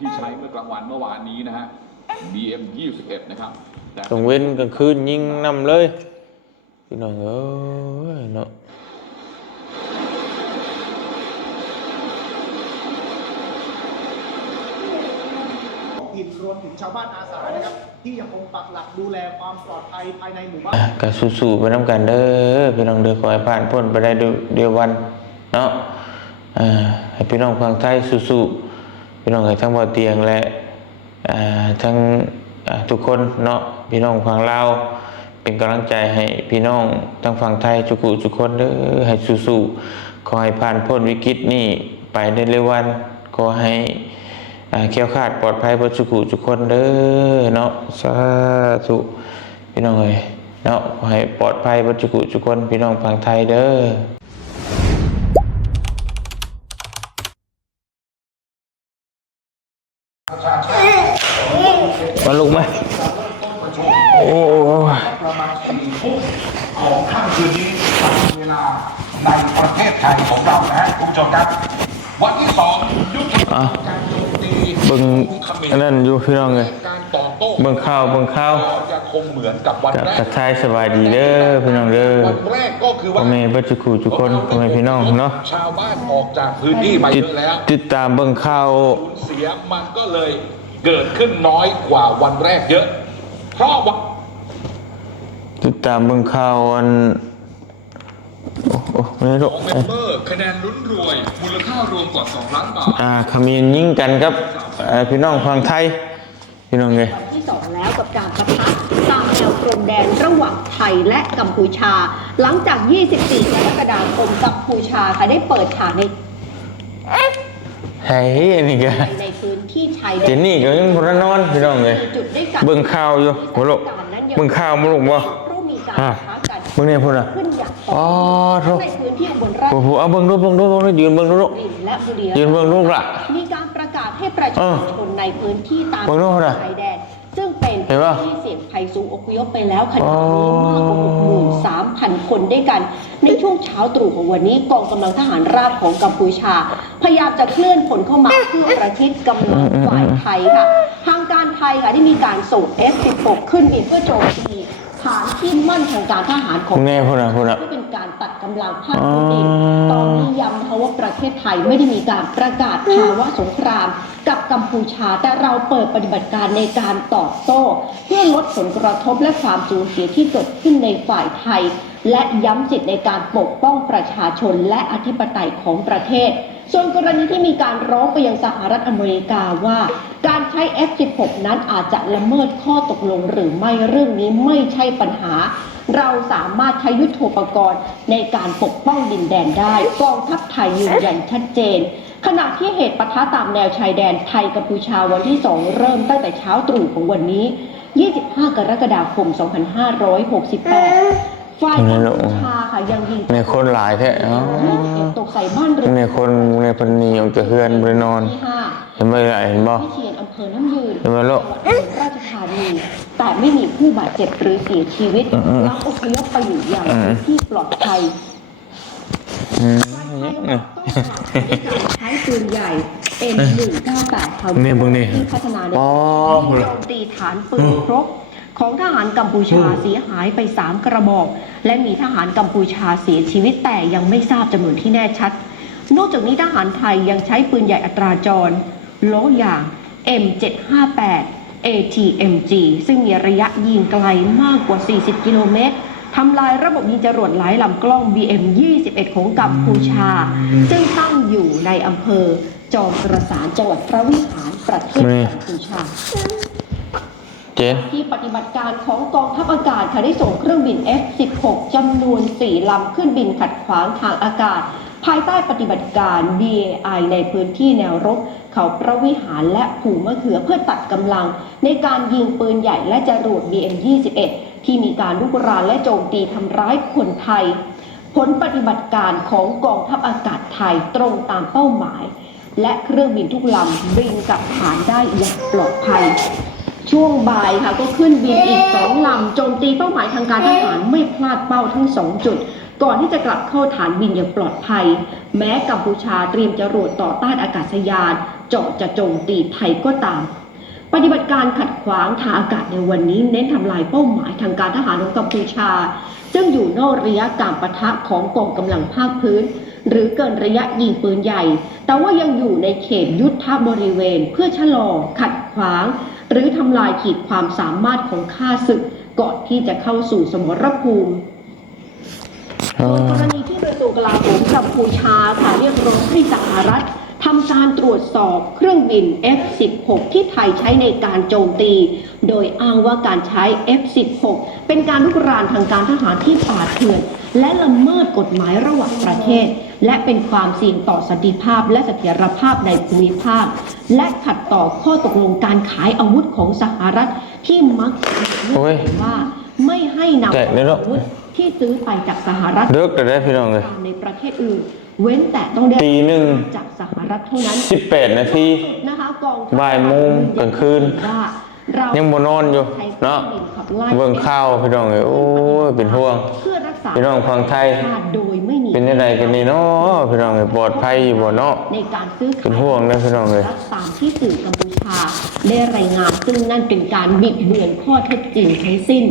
ที่ใช้เมื่อกลางวันเมื่อวานนี้นะฮะ BM 21นะครับแต่กลางเว้นกลางคืนยิงนำเลยพี่น้องเอ้ยเนาะของถิ่นรวมถึงชาวบ้านอาสานะครับ ที่ยังคงปักหลักดูแลความปลอดภัยภายในหมู่บ้านอะก็สู้ๆไปนำกันเด้อพี่น้องเด้อขอให้ผ่านพ้นไปได้ด้วยเดียววัน เนาะอ่าให้พี่น้องฟังไทยสู้ๆ พี่น้องให้ทั้งบ่อเตียงและทั้งทุกคนเนาะพี่น้องฟังเลาเป็นกำลังใจให้พี่น้องทั้งฝั่งไทยทุกผู้ทุกคนเด้อให้สู้ๆขอให้ผ่านพ้นวิกฤตนี้ไปได้เร็ววันขอให้เคี้ยวขาดปลอดภัยบนสุขุทุกคนเด้อเนาะสาธุพี่น้องเอ้ยเนาะขอให้ปลอดภัยบนสุขุทุกคนพี่น้องฝั่งไทยเด้อ มาลุกไหมโอ้ประมาณสี่ทุ่มของค่ำคืนนี้ตามเวลาในประเทศไทยของเรานะฮะคุณผู้ชมครับ วันที่สองยุทธการโจมตีเบิ่งอันนั้นอยู่พี่น้องเอ้ย โต้เบิ่งข่าวเบิ่งข่าวก็จะคงเหมือนกับวันกับแรทักกทายสบายดีเด้อพี่น้องเด้อวันแรกก็คือพ่ว่าอแม่บัจจุคูทุกคนพ่อแม่พี่น้องเนาะชาวบ้านออกจากพื้นที่มาติเยดอะแล้วติดตามเบิ่งข่าวสูญเสียมันก็เลยเกิดขึ้นน้อยกว่าวันแรกเยอะ เพราะว่าติดตามเบิ่งข่าวอันโอ้โอ้ไม่รู้ของเมมเบอร์คะแนนลุ้นรวย มูลค่ารวมกว่า2ล้านบาท อ่าเขมีนยิงกันครับอ่าพี่น้องฝั่งไทย พี่น้องไงวัน ที่สองแล้วกับการประทะตามแนวพรมแดนระหว่างไทยและกัมพูชา หลังจาก 24 กรกฎาคมกัมพูชาค่ะได้เปิดฉากในเฮ้ยอันนี่ก็ในพื้นที่ชายแดเจนนนี่ก็ยังบ่ได้นอนพี่น้องไงจุดได้กัเบิ่งข่าวอยู่บ่ลูกเบิ่งข่าวบ่ลูกบ่เพราะมีการอะปะทะกันเบิ่งเนี่ยพุ่นน่ะขึ้นอย่างอ๋ต่ออโธ่เนื่องในพื้นที่อุบลราชโอ้โหเอาเบิ่งดูเบิ่งดูเบิ่งดูยืนเบิ่งดูลูกบุรีและบุรีรัมยืนย์เบิ่งลูกล่ะมีการประกาศให้ประชาชนในพื้นที่ตามเบิ่งดูเท่าไหร่ชายแดนซึ่ง เป็นเห็นปะที่เสี่ยงภัยสูงอพยพไปแล้วขณะอ๋อนี้มากกว่า63,000คนด้วยกัน ในช่วงเช้าตรู่ของวันนี้กองกำลังทหารราบของกัมพูชา พยายามจะเคลื่อนผลเข้ามาเพื่อประชิดกำลังฝ่ายไทยค่ะ ทางการไทยค่ะได้มีการส่ง F-16 ขึ้นบินเพื่อโจมตี ฐานที่มั่นทางการทหารของแน่พุ่นน่ะพุ่นน่ะเพื่อเป็นการตัดกำลังภาคพื้นดินตอนนี้ย้ำนะคะว่าประเทศไทยไม่ได้มีการประกาศภาวะสงคราม กับกัมพูชาแต่เราเปิดปฏิบัติการในการตอบโต้ เพื่อลดผลกระทบและความสูญเสียที่เกิดขึ้นในฝ่ายไทย และย้ำสิทธิในการปกป้องประชาชนและอธิปไตยของประเทศ ส่วนกรณีที่มีการร้องไปยังสหรัฐอเมริกาว่า การใช้ F16 นั้นอาจจะละเมิดข้อตกลงหรือไม่เรื่องนี้ไม่ใช่ปัญหา เราสามารถใช้ยุทโธปกรณ์ในการปกป้องดินแดนได้กองทัพไทยยืนยันชัดเจนขณะที่เหตุปะทะตามแนวชายแดนไทยกัมพูชาวันที่ 2 เริ่มตั้งแต่เช้าตรู่ของวันนี้ 25 กรกฎาคม 2568 ฝ่ายกัมพูชาค่ะยังยิงในคนหลายแท้อ๋อตกใส่บ้านเรือนในคนในเพันหนีออกจากเฮือนบ่ไปนอนที่ห้าเห็นบ่ล่ะเห็นบ่วิเชียนอำเภอน้ำยืนเห็นไหมลูกจังหวัดอุบลราชธานีแต่ไม่มีผู้บาดเจ็บหรือเสียชีวิตอืมอืมรับอพยพไปอยู่อย่างอืมที่ปลอดภัยอืมใช้ปืนใหญ่ M198 ค่ะนี่เบิ่งนี่ที่พัฒนาในอ๋อโจมตีฐานปืนครบ ของทหารกัมพูชาเสียหายไป 3 กระบอก และมีทหารกัมพูชาเสียชีวิตแต่ยังไม่ทราบจำนวนที่แน่ชัด นอกจากนี้ทหารไทยยังใช้ปืนใหญ่อัตราจรโลอย่าง M758 ATMG ซึ่งมีระยะยิงไกลมากกว่า 40 กิโลเมตรทำลายระบบยิงจรวดหลายลำกล้อง BM21 ของกัมพูชา ซึ่งตั้งอยู่ในอำเภอจอมกระสานจังหวัดพระวิหารประเทศกัมพูชา เจนที่ปฏิบัติการของกองทัพอากาศค่ะได้ส่งเครื่องบิน F-16 จำนวน 4 ลำขึ้นบินขัดขวางทางอากาศ ภายใต้ปฏิบัติการ BAI ในพื้นที่แนวรบ เขาพระวิหารและผูมะเขือเพื่อตัดกำลัง ในการยิงปืนใหญ่และจรวด BM-21 ที่มีการลุกรานและโจมตีทำร้ายคนไทย ผลปฏิบัติการของกองทัพอากาศไทยตรงตามเป้าหมาย และเครื่องบินทุกลำบินกลับฐานได้อย่างปลอดภัย ช่วงบ่ายค่ะก็ขึ้นบินอีกสองลำโจมตีเป้าหมายทางการทหารไม่พลาดเป้าทั้งสองจุด ก่อนที่จะกลับเข้าฐานบินอย่างปลอดภัย แม้กัมพูชาเตรียมจรดต่อต้านอากาศยานเจาะจะโจมตีไทยก็ตาม ปฏิบัติการขัดขวางทางอากาศในวันนี้เน้นทำลายเป้าหมายทางการทหารของกัมพูชา ซึ่งอยู่นอกระยะการปะทะของกองกำลังภาคพื้น หรือเกินระยะยิงปืนใหญ่ แต่ว่ายังอยู่ในเขตยุทธบริเวณ เพื่อชะลอ ขัดขวาง หรือทำลายขีดความสามารถของข้าศึกก่อนที่จะเข้าสู่สมรภูมิส่วนกรณีที่กระทรวงกลาโหมกัมพูชาค่ะเรียกร้องให้สหรัฐทำการตรวจสอบเครื่องบิน F-16 ที่ไทยใช้ในการโจมตี โดยอ้างว่าการใช้ F-16 เป็นการลุกรานทางการทหารที่ป่าเถื่อน และละเมิดกฎหมายระหว่างประเทศ และเป็นความเสี่ยงต่อสันติภาพและเสถียรภาพในภูมิภาค และขัดต่อข้อตกลงการขายอาวุธของสหรัฐที่มักจะมีโอ้ยว่าไม่ให้นำแกะเลยเนอะอาวุธที่ซื้อไปจากสหรัฐเลิกแต่ได้พี่น้องเลยในประเทศอื่น เว้นแต่ต้องได้ตีหนึ่งจากสหรัฐเท่านั้นสิบแปดนาทีนะคะกองทัพบ่ายโมงกลางคืนว่าเรายังบ่นอนอยู่ใช้เนาะครื่องบิขับไล่เบิ่งข้าวพี่น้องเลยโอ้ยเป็นห่วงเพื่อรักษาพี่น้องฟังไทย ชาติโดยไม่มีเป็นยังไงกันนี่เนาะพี่น้องเลยปลอดภัยอยู่บ่เนาะในการซื้อขายเป็นห่วงนะพี่น้องเลยตามที่สื่อกัมพูชา ได้รายงานซึ่งนั่นเป็นการบิดเบือนข้อเท็จจริงทั้งสิ้น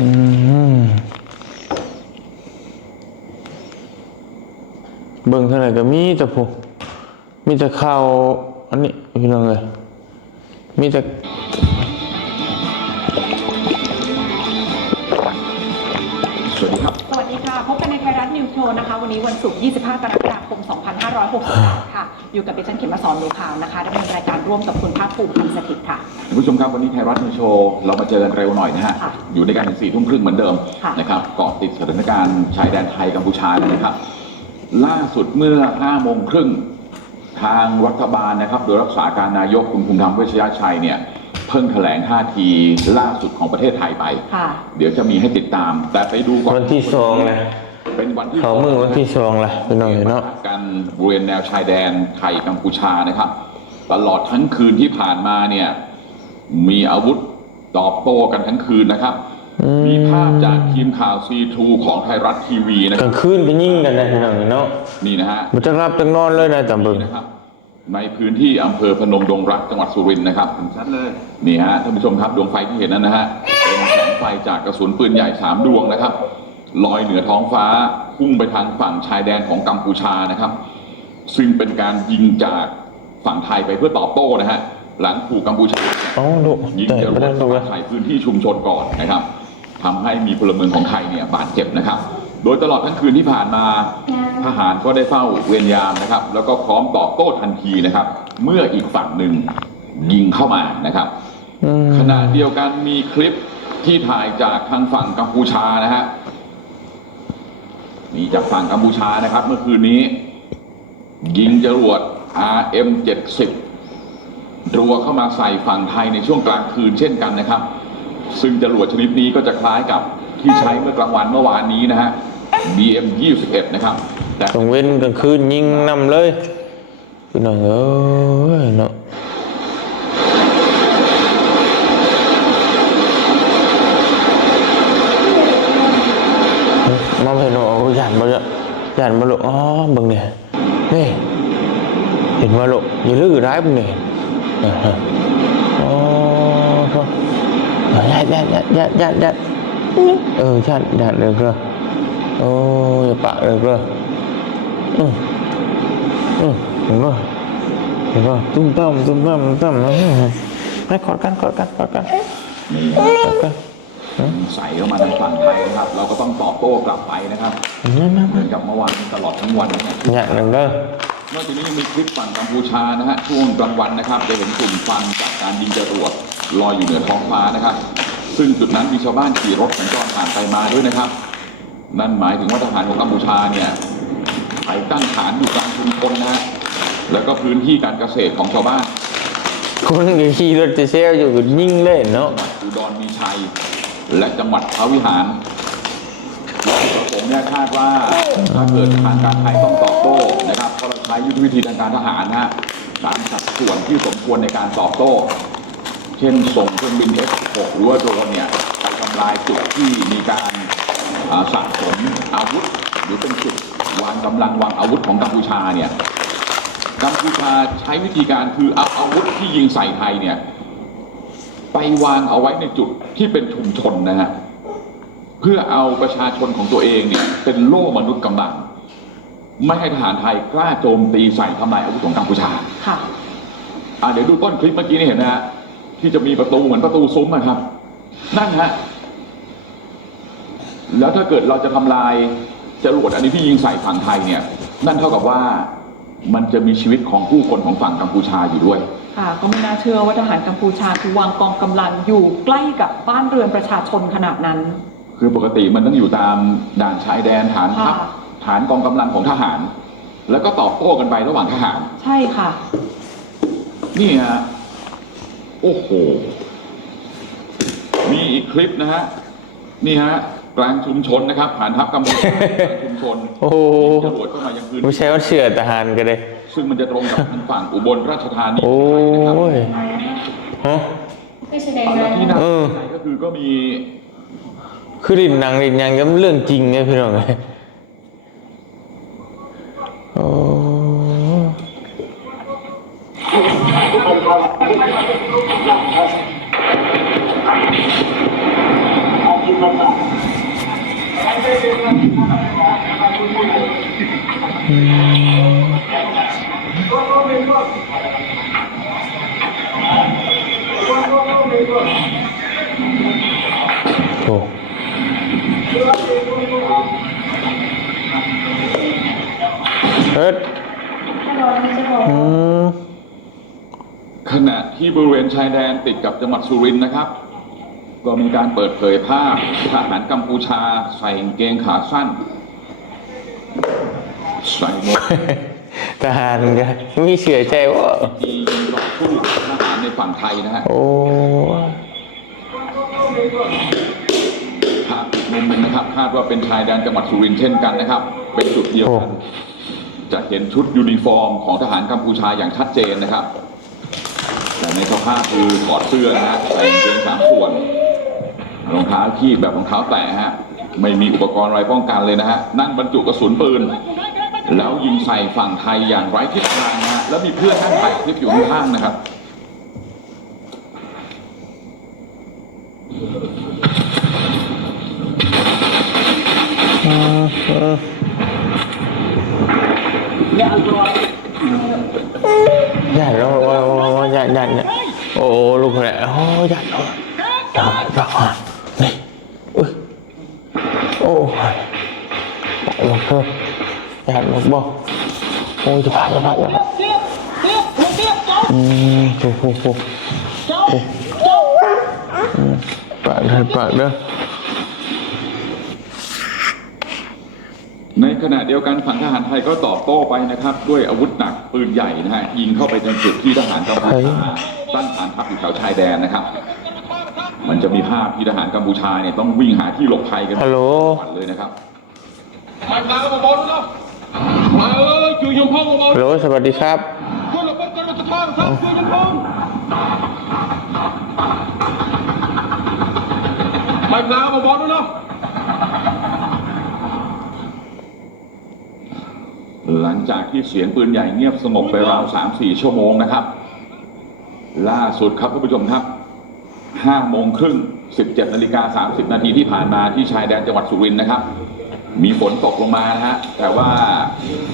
อืมเบิ่งเท่าไหร่ก็มีแต่ผู้มีแต่ข้าวอันนี้พี่น้องเลยมีแต่ ไทยรัฐนิวส์โชว์นะคะ วันนี้วันศุกร์ 25 กรกฎาคม 2568ค่ะ อยู่กับดิฉันเขมมาสอนลูขาวนะคะดำเนินรายการร่วมกับคุณภาคภูมิพันธ์สถิตย์ค่ะท่านผู้ชมครับวันนี้ไทยรัฐนิวโชว์เรามาเจอกันเร็วหน่อยนะฮะ ค่ะอยู่ด้วยกันถึงสี่ทุ่มครึ่งเหมือนเดิมค่ะ นะครับเกาะติดสถานการณ์ชายแดนไทยกัมพูชาเลยนะครับ ล่าสุดเมื่อ5โมงครึ่งทางรัฐบาลนะครับ โดยรักษาการนายกคุณภูมิธรรมเวชยชัยเนี่ยเพิ่งแถลงท่าทีล่าสุดของประเทศไทยไป ค่ะ เดี๋ยวจะมีให้ติดตาม แต่ไปดูก่อนวันที่สองนะ เป็นวันที่เขามือวันที่สองละพี่น้องเห็นเนาะกันบริเวณแนวชายแดนไทยกัมพูชานะครับ ตลอดทั้งคืนที่ผ่านมาเนี่ย มีอาวุธตอบโต้กันทั้งคืนนะครับอืมมีภาพจากทีมข่าวซีทูของไทยรัฐทีวีนะกคลารับงคืนก็ยิ่งกันนะพี่น้องเนาะนี่นะฮะมันจะรับจังนอนเลยนะจำเบิ่งนี่นะครับในพื้นที่อำเภอพนมดงรักจังหวัดสุรินทร์นะครับชัดเลยนี่ฮะท่านผู้ชมครับดวงไฟที่เห็นนั้นนะฮะเป็นแสงไฟจากกระสุนปืนใหญ่สามดวงนะครับ ลอยเหนือท้องฟ้าพุ่งไปทางฝั่งชายแดนของกัมพูชานะครับ ซึ่งเป็นการยิงจากฝั่งไทยไปเพื่อตอบโต้นะฮะหลังถูกกัมพูชาเนี่ยเอ๋อลูกยิงแต่จรไม่วได้ดลูกเข้าเลมายใส่พื้นที่ชุมชนก่อนนะครับทำให้มีพลเมืองของไทยเนี่ยบาดเจ็บนะครับ โดยตลอดทั้งคืนที่ผ่านมาทหารก็ได้เฝ้าเวรยามนะครับ แล้วก็พร้อมตอบโต้ทันทีนะครับ เมื่ออีกฝั่งหนึ่งยิงเข้ามานะครับอืมขณะเดียวกันมีคลิปที่ถ่ายจากทางฝั่งกัมพูชานะฮะ นี่จากฝั่งกัมพูชานะครับ เมื่อคืนนี้ ยิงจรวด RM70 รัวเข้ามาใส่ฝั่งไทยในช่วงกลางคืนเช่นกันนะครับ ซึ่งจรวดชนิดนี้ก็จะคล้ายกับที่ใช้เมื่อกลางวันเมื่อวานนี้นะฮะ BM21 นะครับ แต่กลางเว้นกลางคืนยิงนำเลยพี่น้องเอ้ยเนาะ เห็นว่าโอ้ยหยานมาเลยหยานมาลูกอ๋อเบิ่งเนี่ยนี่เห็นมาลูกอย่าลื้อร้ายเบิ่ง เนี่ยเออเอออ๋อครับยัดยัดยัดยัดยัดยัดเออยัดยัดเลยก็โอ้ยอย่าปะเลยก็อืมอืมเห็นป่ะเห็นป่ะตุ้มตั้มตุ้มตั้มตุ้มตั้มนะให้กอดกันกอดกันกอดกันนี่กอดกันใส่เข้ามาทางฝั่งไทยนะครับ เราก็ต้องตอบโต้กลับไปนะครับมามาเหมือนกับเมื่อวานตลอดทั้งวันนะครับอย่างหนึ่งเด้อนอกจากนี้ยังมีคลิปฝั่งกัมพูชานะฮะช่วงกลางวันนะครับจะเห็นกลุ่มควันจากการยิงจรวดลอยอยู่เหนือท้องฟ้านะครับ ซึ่งจุดนั้นมีชาวบ้านขี่รถสัญจรผ่านไปมาด้วยนะครับ นั่นหมายถึงว่าทหารของกัมพูชาเนี่ยไปตั้งฐานอยู่กลางชุมชนนะฮะแล้วก็พื้นที่การเกษตรของชาวบ้านคนก็ขี่รถจะเซลอยู่ก็ยิงเล่นเนาะอุดรมีชัย และจังหวัดพระวิหารผมเนี่ยคาดว่าถ้าเกิดทางการไทยต้องตอบโต้นะครับก็เราใช้ยุทธวิธีทางการทหารนะฮะตามสัดส่วนที่สมควรในการตอบโต้ เช่นส่งเครื่องบิน F-16 หรือว่าโดรนเนี่ยไปทำลายจุดที่มีการสะสมอาวุธ หรือเป็นจุดวางกำลังวางอาวุธของกัมพูชาเนี่ยกัมพูชาใช้วิธีการคือเอาอาวุธที่ยิงใส่ไทยเนี่ย ไปวางเอาไว้ในจุดที่เป็นชุมชนนะฮะเพื่อเอาประชาชนของตัวเองเนี่ยเป็นโล่มนุษย์กำบัง ไม่ให้ทหารไทยกล้าโจมตีใส่ทำลายอาวุธของกัมพูชาค่ะอ่าเดี๋ยวดูต้นคลิปเมื่อกี้นี่เห็นนะฮะที่จะมีประตูเหมือนประตูซุ้มนะครับ นั่นฮะแล้วถ้าเกิดเราจะทำลายจรวดอันนี้ที่ยิงใส่ฝั่งไทยเนี่ย นั่นเท่ากับว่า มันจะมีชีวิตของผู้คนของฝั่งกัมพูชาอยู่ด้วย ค่ะ ก็ไม่น่าเชื่อว่าทหารกัมพูชาคือวางกองกำลังอยู่ใกล้กับบ้านเรือนประชาชนขนาดนั้น คือปกติมันต้องอยู่ตามด่านชายแดนฐานทัพค่ะ ฐานกองกำลังของทหาร แล้วก็ตอบโต้กันไประหว่างทหาร ใช่ค่ะ นี่ฮะ โอ้โห มีอีกคลิปนะฮะ นี่ฮะ กลางชุมชนนะครับฐานทัพกัมพูชากลางชุม ชนโอ้โหยิงจรวดเข้ามายังพื้นไม่ใช่ว่าเชื่อทหารกันเลย ซึ่งมันจะตรงกับทางฝั่งอุบลราชธานีโอ้นะครับยฮะแล้วที่น่าเอสอนใจก็คือก็มีคือดินหนังดินยังก็เรื่องจริงไงพี่น้องไงโอ้ โหเฮ็ดอืมขณะที่บริเวณชายแดนติดกับจังหวัดสุรินทร์นะครับ ก็มีการเปิดเผยภาพทหารกัมพูชาใส่กางเกงขาสั้น ใส่หมวกทหารกันมีเชื่อใจว่ายิงต่อสู้กับทหารในฝั่งไทยนะฮะโอ้ภาพอีกมุมหนึ่งนะครับ คาดว่าเป็นชายแดนจังหวัดสุรินทร์เช่นกันนะครับ เป็นจุดเดียวกันจะเห็นชุดยูนิฟอร์มของทหารกัมพูชาอย่างชัดเจนนะครับ แต่ในสภาพคือถอดเสื้อนะฮะใส่กางเกงสามส่วนรองเท้าคีบแบบรองเท้าแตะฮะไม่มีอุปกรณ์อะไรป้องกันเลยนะฮะนั่งบรรจุกระสุนปืน แล้วยิงใส่ฝั่งไทยอย่างไร้ทิศทางนะฮะแล้วมีเพื่อนนั่งถ่ายคลิปอยู่ข้างๆนะครับอืมอืมญาโอ้โอ้ญาติญาติเนี่ยโอ้ลูกแหละโอ้ญาติเราญาติเราอะนี่อุ้ย บอกโอ้ยจะผ่านจะผ่านจะผ่านอืมโอ้โหโอ้โหอืมปากเด้อปากเด้อในขณะเดียวกันฝั่งทหารไทยก็ตอบโต้ไปนะครับ ด้วยอาวุธหนักปืนใหญ่นะฮะยิงเข้าไปจนจุดที่ทหารกัมพูชาตั้งฐานทัพอยู่แถวชายแดนนะครับ มันจะมีภาพที่ทหารกัมพูชาเนี่ยต้องวิ่งหาที่หลบภัยกันฮัลโหลวันเลยนะครับ อ้ยคือยมพ่อมาบอลฮัลโหลสวัสดีครับคนละคนกันมาจะท่องครับคือยมพ่อมาพามาบอลเนาะหลังจากที่เสียงปืนใหญ่เงียบสงบไปราวสามสี่ชั่วโมงนะครับ ล่าสุดครับท่านผู้ชมครับห้าโมงครึ่งสิบเจ็ดนาฬิกาสามสิบนาทีที่ผ่านมาที่ชายแดนจังหวัดสุรินทร์นะครับ มีฝนตกลงมานะฮะ แต่ว่า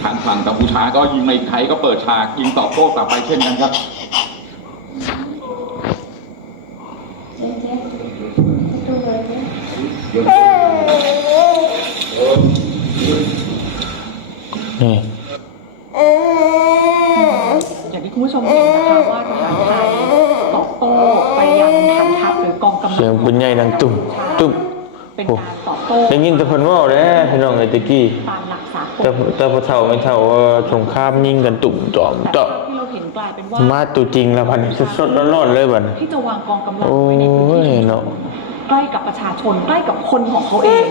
ทางฝั่งกัมพูชาก็ยิงในไทยก็เปิดฉากยิงตอบโต้กลับไปเช่นกันครับนี่อย่างที่คุณผู้ชมเห็นนะคะว่าทหารไทยตอบโต้ไปยังฐานทัพหรือกองกำลังเสียงปืนใหญ่ดังตุ่มตุ่มเป็นการตอบโต้ได้ยินแต่เพิ่นเว่าแล้วพี่น้ องไอ้ตะกี้ตามหลักสากลแต่แต่พอเฒ่าไม่เฒ่าว่าสงครามยิ่งกันตุ่มจอมแต่เจาะที่เราเห็นกลายเป็นว่ามาตัวจริงแล้วพันสดๆร้อนๆเลยบัดที่จะวางกองกำลังไว้ในพื้นที่ยชุมชเนาะใกล้กับประชาชนใกล้กับคนของเขาเอง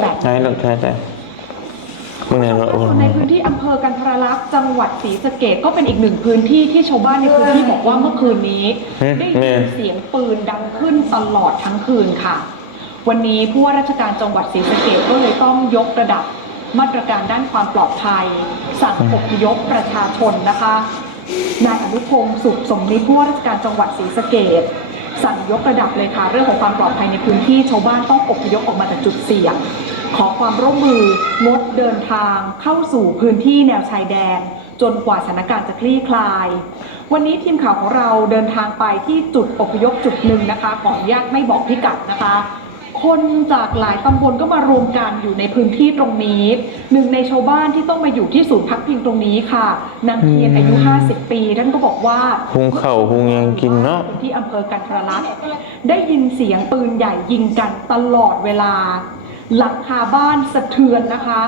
แบบใช่ดอกใช่ใช่มึงเนี่ยเนาะในพื้นที่อำเภอกันทรลักษณ์จังหวัดศรีสะเกดก็เป็นอีกหนึ่งพื้นที่ที่ชาวบ้านในพื้นที่บอกว่าเมื่อคืนนี้ ได้ยินเสียงปืนดังขึ้นตลอดทั้งคืนค่ะ วันนี้ผู้ว่าราชการจังหวัดศรีสะเกดก็เลยต้องยกระดับมาตรการด้านความปลอดภัย สั่งอพยพประชาชนนะคะนายอนุพงศ์สุขสมนิผู้ว่าราชการจังหวัดศรีสะเกดสั่งยกระดับเลยค่ะเรื่องของความปลอดภัยในพื้นที่ชาวบ้านต้องอพยพออกมาจากจุดเสี่ยง ขอความร่วมมืองดเดินทางเข้าสู่พื้นที่แนวชายแดน จนกว่าสถานการณ์จะคลี่คลาย วันนี้ทีมข่าวของเราเดินทางไปที่จุดอพยพจุดหนึ่งนะคะขออนุญาตไม่บอกพิกัดนะคะ คนจากหลายตำบลก็มารวมกันอยู่ในพื้นที่ตรงนี้ หนึ่งในชาวบ้านที่ต้องมาอยู่ที่ศูนย์พักพิงตรงนี้ค่ะ นางเทียนอายุ 50 ปีท่านก็บอกว่าหุงข้าวหุงหยังกินเนาะที่อำเภอกันทรลักษณ์ได้ยินเสียงปืนใหญ่ยิงกันตลอดเวลา หลังคาบ้านสะเทือนนะคะ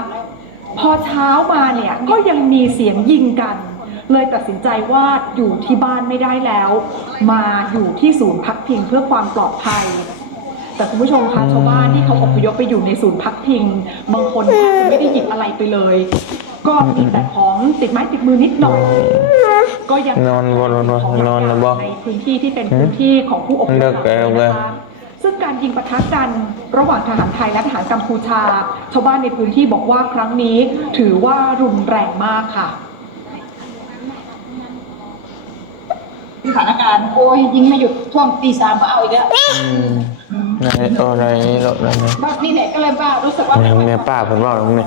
พอเช้ามาเนี่ยก็ยังมีเสียงยิงกันเลยตัดสินใจว่าอยู่ที่บ้านไม่ได้แล้ว มาอยู่ที่ศูนย์พักพิงเพื่อความปลอดภัย แต่คุณผู้ชมคะชาวบ้านที่เขาอพยพไปอยู่ในศูนย์พักพิง บางคนแทบจะไม่ได้หยิบอะไรไปเลย ก็มีแต่ของติดไม้ติดมือนิดหน่อย ก็ยังนอนบ่นอนนอนนะบ่ในพื้นที่ที่เป็นพื้นที่ของผู้อพยพเลิกแล้วเว้ยนะคะซึ่งการยิงปะทะกันระหว่างทหารไทยและทหารกัมพูชา ชาวบ้านในพื้นที่บอกว่าครั้งนี้ถือว่ารุนแรงมากค่ะ สถานการณ์โอ้ยยิงไม่หยุดช่วงตีสามก็เอาอีกแล้วอืมนายอะไรหรอกนั่นนะบ้านนี่แหละก็เลยบ้ารู้สึกว่าแม่ป้าเพิ่นเว้าตรงนี้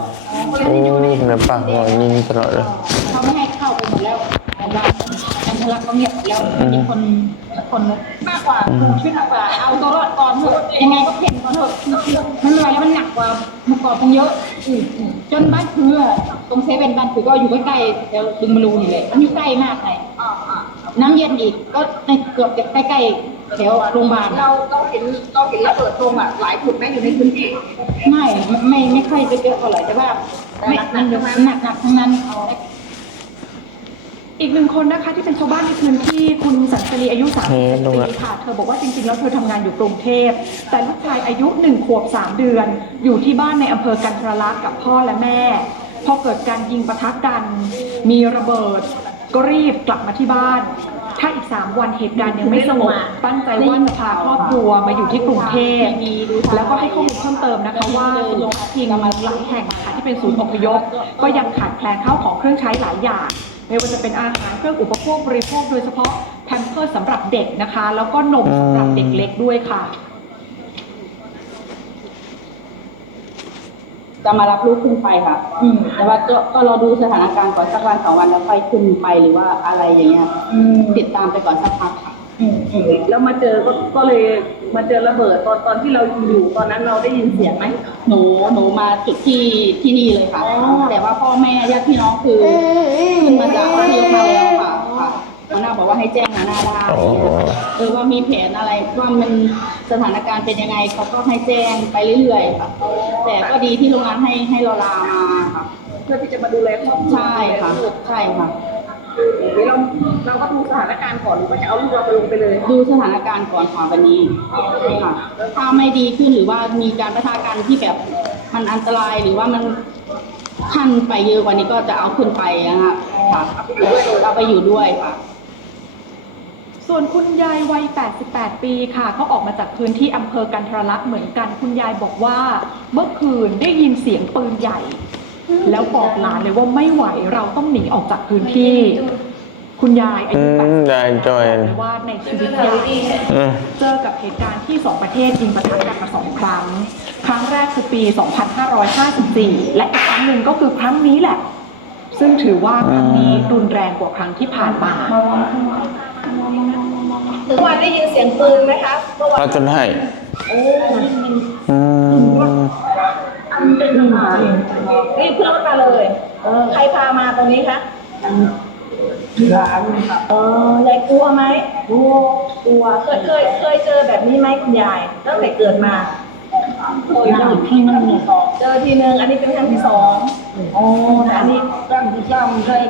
โอ้ยแม่ป้าเว้ายิงตลอดเลยเขาไม่ให้เข้าไปหมดแล้วแต่ว่าอันทลักษณ์ก็เงียบหมดแล้วมีคนคนมากกว่าช่วยมากกว่าเอาตัวรอดก่อนเถอะยังไงก็เพ่นก่อนเถอะมันลอยแล้วมันหนักกว่าเมื่อก่อนคงเยอะอืมอืมจนบ้านคือตรงเซเว่นบ้านคือก็อยู่ใกล้ๆแถวดึงมารูนี่เลยมันอยู่ใกล้มากเลย น้ำเย็นอีกก็ในเกือบจะใกล้ๆแถวโรงพยาบาลเราเราเห็นเราเห็นระเบิดตรงอะหลายจุดไหมอยู่ในพื้นที่ ไม่ไม่ไม่ค่อยจะเยอะเท่าไหร่แต่ว่าไม่หนักหนักหนักทั้งนั้นอีกหนึ่งคนนะคะที่เป็นชาวบ้านในพื้นที่คุณสันสรีอายุ3เฮ้ย0ลงปีละค่ะเธอบอกว่าจริงๆ แล้วเธอทำงานอยู่กรุงเทพ แต่ลูกชายอายุ1ขวบ3เดือน อยู่ที่บ้านในอำเภอกันทรลักษณ์กับพ่อและแม่ พอเกิดการยิงปะทะกัน มีระเบิด ก็รีบกลับมาที่บ้าน ถ้าอีก 3 วันเหตุการณ์ยังไม่สงบตั้งใจว่าจะพาครอบครัวมาอยู่ที่กรุงเทพแล้วก็ให้ข้อมูลเพิ่มเติมนะคะว่าศูนย์พักพิงหลายแห่งค่ะที่เป็นศูนย์อพยพ ก็ยังขาดแคลนข้าวของเครื่องใช้หลายอย่าง ไม่ว่าจะเป็นอาหารเครื่องอุปโภคบริโภคโดยเฉพาะแพมเพิร์สสำหรับเด็กนะคะ แล้วก็นมสำหรับเด็กเล็กด้วยค่ะ จะมารับลูกขึ้นไปค่ะ อืม แต่ว่าก็ก็รอดูสถานการณ์ก่อนสักวันสองวันแล้วค่อยขึ้นไปหรือว่าอะไรอย่างเงี้ยอืมติดตามไปก่อนสักพักค่ะ อืมอืมแล้วมาเจอก็ก็เลยมาเจอระเบิดตอนตอนที่เราอยู่ตอนนั้นเราได้ยินเสียงไหม หนูหนูมาจุดที่ที่นี่เลยค่ะ อ๋อ แต่ว่าพ่อแม่ญาติพี่น้องคือขึ้นมาจากประเทศมาแล้วค่ะค่ะ หัวหน้าบอกว่าให้แจ้งหัวหน้าได้โอ้เออว่ามีแผนอะไรว่ามันสถานการณ์เป็นยังไงเขาก็ให้แจ้งไปเรื่อยๆค่ะแต่ก็ดีที่โรงงานให้ให้เราลามาค่ะเพื่อที่จะมาดูแลครอบครัวใช่ค่ะดูแลลูกใช่ค่ะ หรือเราเราก็ดูสถานการณ์ก่อนหรือว่าจะเอาลูกเราไปลงไปเลย ดูสถานการณ์ก่อนค่ะวันนี้ค่ะถ้าไม่ดีขึ้นหรือว่ามีการประทะกันที่แบบมันอันตรายหรือว่ามันขั้นไปเยอะกว่านี้ก็จะเอาขึ้นไปนะคะค่ะเอาไปอยู่ด้วยค่ะ ส่วนคุณยายวัย 88 ปีค่ะเขาออกมาจากพื้นที่อำเภอกันทรลักษณ์เหมือนกัน คุณยายบอกว่าเมื่อคืนได้ยินเสียงปืนใหญ่ แล้วบอกหลานเลยว่าไม่ไหวเราต้องหนีออกจากพื้นที่ คุณยายอาอืยุมได้จอย88บอกว่าในชีวิตยาย อืม เจอกับเหตุการณ์ที่สองประเทศยิงปะทะกันมาสองครั้ง ครั้งแรกคือปี 2554 และอีกครั้งหนึ่งก็คือครั้งนี้แหละ ซึ่งถือว่าครั้งนี้รุนแรงกว่าครั้งที่ผ่านมา ถึงวันได้ยินเสียงปืนไหมคะเมื่อวานเราจนให้โอ้อืมรีบขึ้นรถมาเลยเออใครพามาตรงนี้คะหลานเออยายกลัวไหมกลัวกลัวเคยเคยเคยเจอแบบนี้ไหมคุณยายตั้งแต่เกิดมา เคยเจอที่หนึ่งเจอทีหนึ่งอันนี้เป็นครั้งที่สองโอ้แต่อันนี้ครั้งที่สามแรง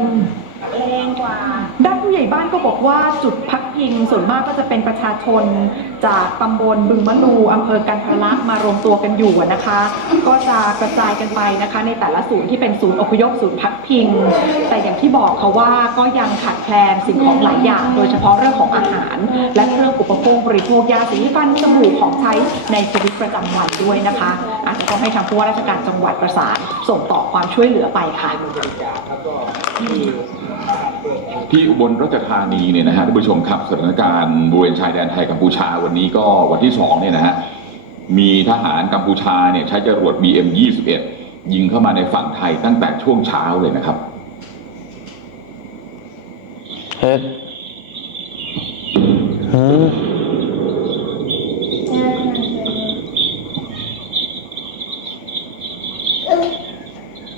แรงกว่า ด้านผู้ใหญ่บ้านก็บอกว่าจุดพักพิงส่วนมากก็จะเป็นประชาชน จากตำบลบึงมะลูอำเภอกันทรลักษณ์มารวมตัวกันอยู่นะคะ ก็จะกระจายกันไปนะคะ ในแต่ละศูนย์ที่เป็นศูนย์อพยพศูนย์พักพิง แต่อย่างที่บอกค่ะว่าก็ยังขาดแคลนสิ่งของหลายอย่าง โดยเฉพาะเรื่องของอาหาร และเครื่องอุปโภคบริโภคยาสีฟันสบู่ของใช้ในชีวิตประจำวันด้วยนะคะ อาจจะต้องให้ทางผู้ว่าราชการจังหวัดประสานส่งต่อความช่วยเหลือไปค่ะ ที่ ที่อุบลราชธานีเนี่ยนะฮะท่านผู้ชมครับสถานการณ์บริเวณชายแดนไทยกัมพูชาวันนี้ก็วันที่สองเนี่ยนะฮะมีทหารกัมพูชาเนี่ยใช้จรวด BM 21 ยิงเข้ามาในฝั่งไทยตั้งแต่ช่วงเช้าเลยนะครับเฮ็ดหืม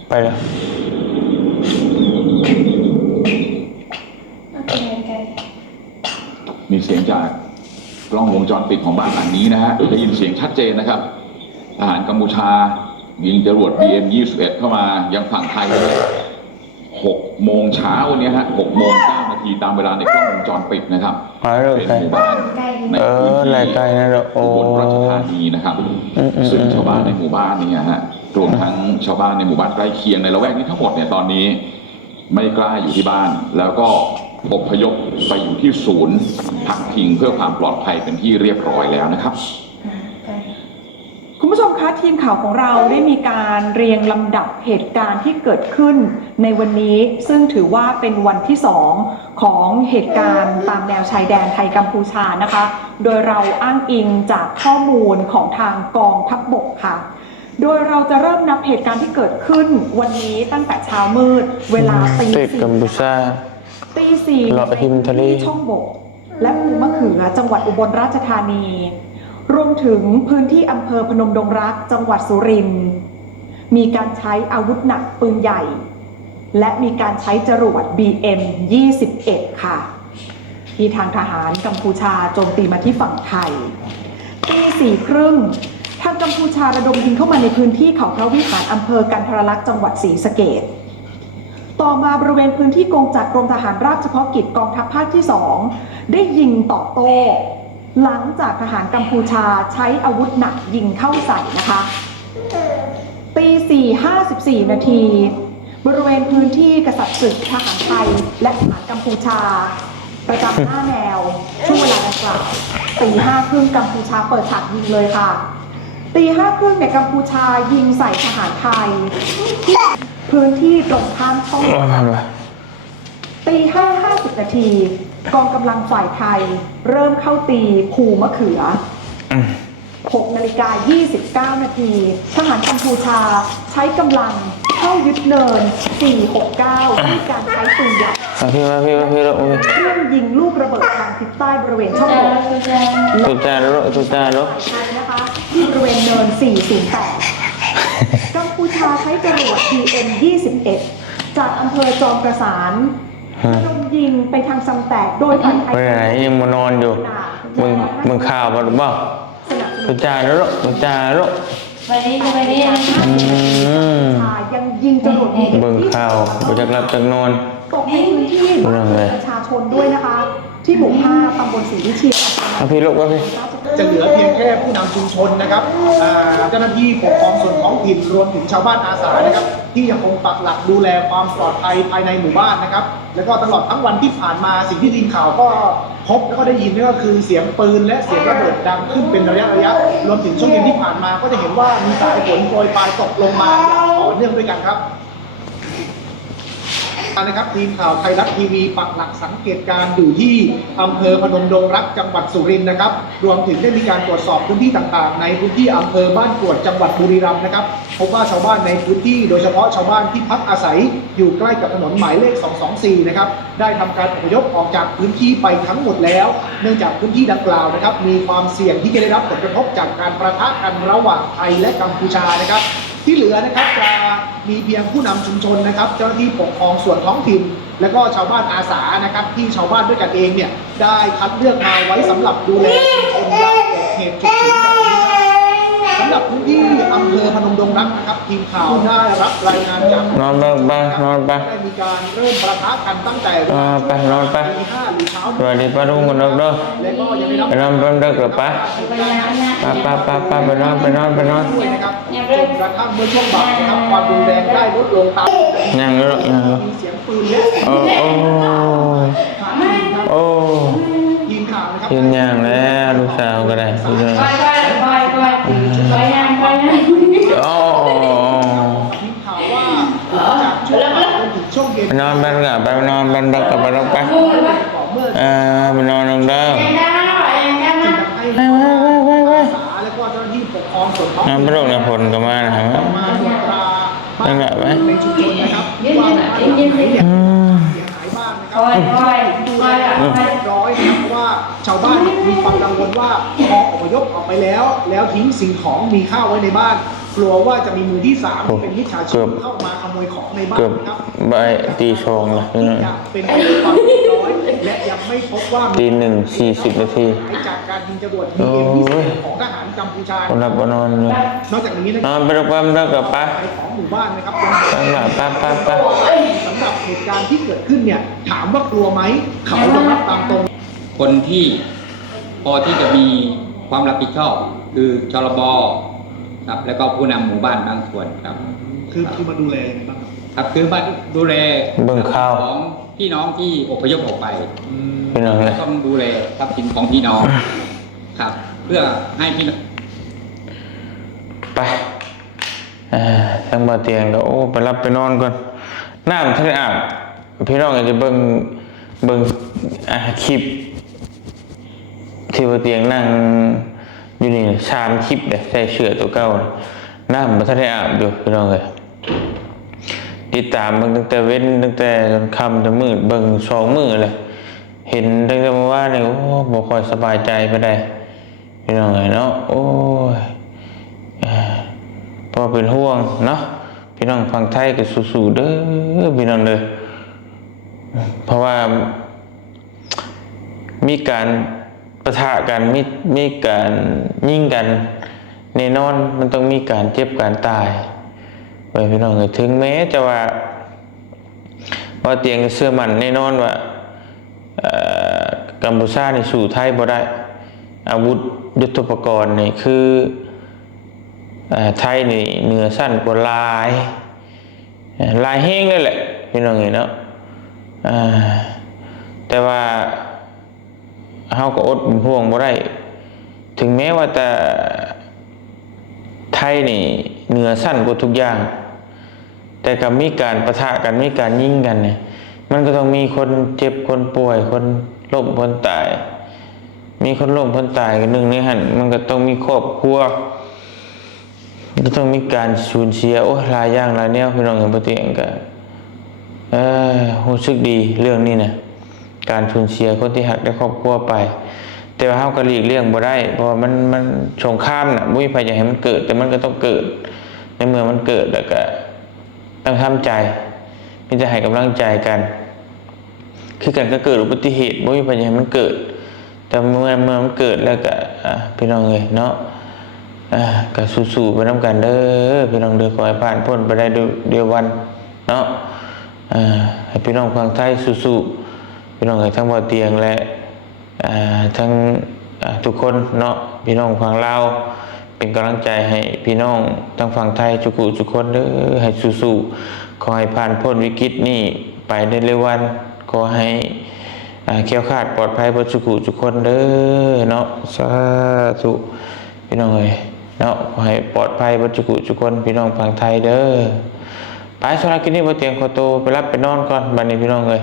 ไปแล้ว มีเสียงจากกล้องวง จรปิดของบ้านหลังนี้นะฮะได้ยินเสียงชัดเจนนะครับทหารกัมพูชายิงจรวด BM 21 เข้ามายังฝั่งไทยเลย6โมงเช้าวันนี้ฮะ6โมง9นาทีตามเวลาในกล้องวงจรปิดนะครับมาแล้วเป็นใครหมู่บ้านในเอพื้นอที่รายการนั่นเหรอโอ้อุบลราชธานีนะครับอืมอืมซึ่งชาวบ้านในหมู่บ้านนี้ฮะรวมทั้งชาวบ้านในหมู่บ้านใกล้เคียงในละแวกนี้ทั้งหมดเนี่ยตอนนี้ ไม่กล้าอยู่ที่บ้านแล้วก็ อพยพไปอยู่ที่ศูนย์พักพิงเพื่อความปลอดภัยเป็นที่เรียบร้อยแล้วนะครับ คุณผู้ชมคะทีมข่าวของเราได้มีการเรียงลำดับเหตุการณ์ที่เกิดขึ้นในวันนี้ซึ่งถือว่าเป็นวันที่สองของเหตุการณ์ตามแนวชายแดนไทยกัมพูชานะคะ โดยเราอ้างอิงจากข้อมูลของทางกองทัพบบกค่ะโดยเราจะเริ่มนับเหตุการณ์ที่เกิดขึ้นวันนี้ตั้งแต่เช้ามืด เวลาตีติดสี่กัมพูชา ตีสี่เลาะหิมทะเลที่ช่องบกและภูมะเขือจังหวัดอุบลราชธานี รวมถึงพื้นที่อำเภอพนมดงรักจังหวัดสุรินทร์มีการใช้อาวุธหนักปืนใหญ่ และมีการใช้จรวด BM 21 ค่ะ ที่ทางทหารกัมพูชาโจมตีมาที่ฝั่งไทย ตีสี่ครึ่งทางกัมพูชาระดมยิงเข้ามาในพื้นที่เขาพระวิหารอำเภอกันทรลักษณ์จังหวัดศรีสะเกษ ต่อมาบริเวณพื้นที่กองจัดกรมทหารราบเฉพาะกิจกองทัพภาคที่ 2 ได้ยิงตอบโต้ หลังจากทหารกัมพูชาใช้อาวุธหนักยิงเข้าใส่นะคะตี4 54 นาที บริเวณพื้นที่กษัตริย์ศึกทหารไทย และทหารกัมพูชา ประจำหน้าแนว ช่วงเวลาดังกล่าวตีห้าครึ่งกัมพูชาเปิดฉากยิงเลยค่ะตีห้าครึ่งเนี่ยกัมพูชายิงใส่ทหารไทย พื้นที่ตรงข้ามช่องว่ามันวะตีห้าห้าสิบนาที กองกำลังฝ่ายไทย เริ่มเข้าตีคูมะเขืออืม6นาฬิกา29นาทีทหารกัมพูชาใช้กำลังเข้ายึดเนิน 469ด้วยการใช้ปืนใหญ่มาพี่มาพี่มาพี่ลูกมาพี่เครื่องยิงลูกระเบิดทางทิศใต้บริเวณช่องโหว่ตุจาลูกตุจาลูกฝ่ายไทยนะคะที่บริเวณเนิน 408กัมพู ชาใช้จรวด BM 21จากอำเภอจอมประสานระดมยิงไปทางซัมแตกโดยฝ่ายไทยไปไหนยังมานอนอยู่ มึงมึงข่าวมาหรือเปล่าสนับสนุตุนจาลูกตุจาลูกไปดิไปดิอืมชายังยิงจรวด BM เบิ่งข่าวบ่จักรับจักนอนตกในพื้นที่เรื่องอะไรประชาชนด้วยนะคะ ที่หมู่5ตำบลศรีวิเชียรอำเภอมาพี่ลูกมาพี่ จะเหลือเพียงแค่ผู้นำชุมชนนะครับเจ้าหน้าที่ปกครองส่วนท้องถิ่นรวมถึงชาวบ้านอาสานะครับ ที่ยังคงปักหลักดูแลความปลอดภัยภายในหมู่บ้านนะครับ แล้วก็ตลอดทั้งวันที่ผ่านมาสิ่งที่ทีมข่าวก็พบแล้วก็ได้ยินนี่ก็คือเสียงปืนและเสียงระเบิดดังขึ้นเป็นระยะระยะรวมถึงช่วงเย็นที่ผ่านมาก็จะเห็นว่ามีสายฝนโปรยปลายตกลงมาต่อเนื่องด้วยกันครับ นะครับทีมข่าวไทยรัฐทีวีปักหลักสังเกตการณ์อยู่ที่อำเภอพนมดงรักจังหวัดสุรินทร์นะครับ รวมถึงได้มีการตรวจสอบพื้นที่ต่างๆ ในพื้นที่อำเภอบ้านกวดจังหวัดบุรีรัมย์นะครับพบว่าชาวบ้านในพื้นที่โดยเฉพาะชาวบ้านที่พักอาศัยอยู่ใกล้กับถนนหมายเลข 224 นะครับได้ทำการอพยพออกจากพื้นที่ไปทั้งหมดแล้ว เนื่องจากพื้นที่ดังกล่าวนะครับมีความเสี่ยงที่จะได้รับผลกระทบจากการประทะกันระหว่างไทยและกัมพูชานะครับ ที่เหลือนะครับจะมีเพียงผู้นำชุมชนนะครับ เจ้าหน้าที่ปกครองส่วนท้องถิ่น และก็ชาวบ้านอาสานะครับ ที่ชาวบ้านด้วยกันเองเนี่ยได้คัดเลือกมาไว้สำหรับดูแลชุมชนยามเกิดเหตุฉุกเฉินแบบนี้ครับสำำหรับพื้นที่ อำเภอพนมดงรักนะครับทีมข่าวได้รับรายงานจากนอนไปไปนอนไปได้มีการเริ่มประทะกันตั้งแต่อ่าไปนอนไปตีห้าหรือเช้าสวัสดีป้าลุงกันเด้อและก็ยังได้รับไปนอนไปเด้อกับป้าป้าป้าป้าป้าไปนอนไปนอนไปนอนด้วยนะครับจนกระทั่งเมื่อช่วงบ่ายนะครับความรุนแรงได้ลดลงตามยังเลยยังเลยมีเสียงปืนและเสียงโอ้โอ้โอ้ทีมข่าวนะครับยืนยังแล้วลูกสาวก็ได้ ไปยังไปยังโอ้ทีมข่าวว่าหลังจากช่วงบ่ายจนถึงช่วงเย็นไปนอนไปกับไปนอนไปเด้อกับไปลงไปต่อเมื่ออ่าไปนอนลงเด้อจึงทำให้อาสาและก็เจ้าหน้าที่ปกครองส่วนท้องน้ำพระโลกในผลก็มานะครับมาตรวจตราบ้านนั่นแหละไหมในชุมชนนะ ครับว่าบ้านหลังไหนเนี่ยอืมเสียหายบ้างนะคไปรับไปดูไปแลความไปเรียบร้อยนะครับเพราะว่าชาวบ้านมีความกังวลว่าพออพยพออกไปแล้ว แล้วทิ้งสิ่งของมีค่าไว้ในบ้าน กลัวว่าจะมีมือที่สามที่เป็นมิจฉาชีพเข้ามา ขโมยของในบ้านเกือบนะครับใบตีชงเลยพี่น้องจะเป็นไปด้วยความเรียบร้อยและยังไม่พบว่ามีตีหนึ่งสี่สิบนาทีหายจากการยิงจรวด BM-20 ของทหารกัมพูชาคนรับนอนเลยนอกจากนี้นะนคอรับนไปลงไปเด้อกับป้าของหมู่บ้านนะครับป้าป้าป้าป้าสำหรับเหตุการณ์ที่เกิดขึ้นเนี่ยถามว่ากลัวไหมเขายอมรับตามตรง คนที่พอที่จะมีความรับผิดชอบคือชลบครับแล้วก็ผู้นำหมู่บ้านบางส่วนครับ คือคือมาดูแลยังไงบ้างครับครับคือมาดูแลเบิ่งข่าว ของพี่น้องที่อพยพออกไปพี่น้องเลย ต้องดูแลทรัพย์สินของพี่น้อง ครับ เพื่อให้พี่น้องไปอ่าทั้งบ่าเตียงก็โอ้ไปรับไปนอนก่อนน้ำทะเลอาบพี่น้องอาจจะเบิ่งเบิ่งอ่าคลิป ที่บ่าเตียงนั่งอยู่นี่ชามคลิปเลยใส่เสื้อตัวเก่าน่ะน้ำบ่ทันได้อาบอยู่พี่น้องเอ้ย ติดตามเบิ่งตั้งแต่เว้นตั้งแต่จนค่ำจนมืดเบิ่งสองมือเลย เห็นตั้งแต่เมื่อวานนี่โอ้บ่ค่อยสบายใจไปานใดพี่น้องเอ้ยเนาะโอ้ยพอเป็นห่วงเนาะพี่น้องฟังไทยก็สู้ๆเด้อพี่น้องเด้อเพราะว่ามีการประทะกันมีมีการยิงกันแน่นอนมันต้องมีการเจ็บการตาย ไว้พี่น้องเอ้ยถึงแม้จะว่าว่าเตียงเสื้อมันแน่นอนว่ากัมพูชาในสู่ไทยบ่ได้ อาวุธยุทโธปกรณ์นี่คืออไทยนี่เนื้อสั้นกว่าลายลายแห้งเลยแหละพี่น้องเห็นเนาะแต่ว่าเฮาก็อดเป็นห่วงบ่ได้ ถึงแม้ว่าแต่ไทยนี่เนื้อสั้นกว่าทุกอย่าง แต่กับมีการประทะกันมีการยิงกันเนี่ยมันก็ต้องมีคนเจ็บคนป่วย คนล้มคนตาย มีคนล้มคนตายกันหนึ่งในหันมันก็ต้องมีครอบครัวก็ต้องมีการสูญเสียโอ้หลายอย่างหลายแนวพี่น้องอย่างปฏิเองก็เออรู้สึกดีเรื่องนี้นะการสูญเสียคนที่หักและครอบครัวไป แต่ว่าเฮาก็หลีกเลี่ยงบ่ได้เพราะมันมันสงครามน่ะบ่มีใครอยากให้มันเกิด แต่มันก็ต้องเกิด ในเมื่อมันเกิดแล้วก็ ต้องทำใจมีแต่ให้กำลังใจกัน คือกันก็เกิดอุบัติเหตุบ่มีปัญญามันเกิด แต่เมื่อเมื่อมันเกิดแล้วก็พี่น้องเอ้ยเนาะก็สู้ๆไปน้ำกันเด้อพี่น้องเด้อขอให้ผ่านพ้นไปได้เดียววันเนาะอ่าให้พี่น้องฟังไทยสู้ๆพี่น้องเอ้ยทั้งบ่อเตียงและอ่าทั้งทุกคนเนาะพี่น้องฟังเลา เป็นกำลังใจให้พี่น้องทั้งฝั่งไทยทุกผู้ทุกคนเด้อให้สู้ๆขอให้ผ่านพ้นวิกฤตนี้ไปได้เร็ววันขอให้เคียวขาดปลอดภัยบรจุกุทุกคนเด้อเนาะสาธุพี่น้องเอ้ยเนาะขอให้ปลอดภัยบรจุกุทุกคนพี่น้องฝั่งไทยเด้อไปสำหรับกินนี้บ่เตียงขอตัวไปรับไปนอนก่อนบัดนี้พี่น้องเอ้ย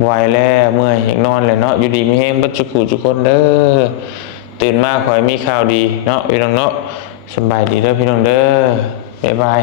ไหวแล้วเมื่อยอยากนอนเลยเนาะอยู่ดีไมีแฮงบรจุกุทุกคนเด้อ ตื่นมากขอให้มีข่าวดีเนาะพี่น้องเนาะสบายดีเด้อพี่น้องเด้อบ๊ายบาย